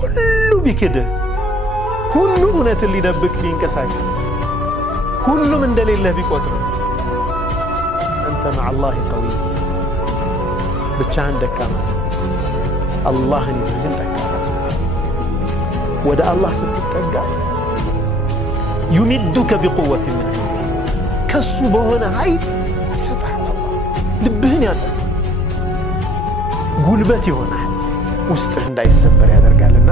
ሁሉ ቢክድ ሁሉ እውነትን ሊደብቅ ቢንቀሳቀስ ሁሉም እንደሌለህ ቢቆጥር አንተ مع الله قوي ብቻህን ደካማ አላህን ይዘህ ግን ጠንካራ ወደ አላህ ስትጠጋ يمدك بقوة من عنده ከሱ በሆነ ኃይል ይሰጣል አላህ ልብህን ያጸናል ጉልበት ይሆናል ውስጥህ እንዳይሰበር ያደርጋልና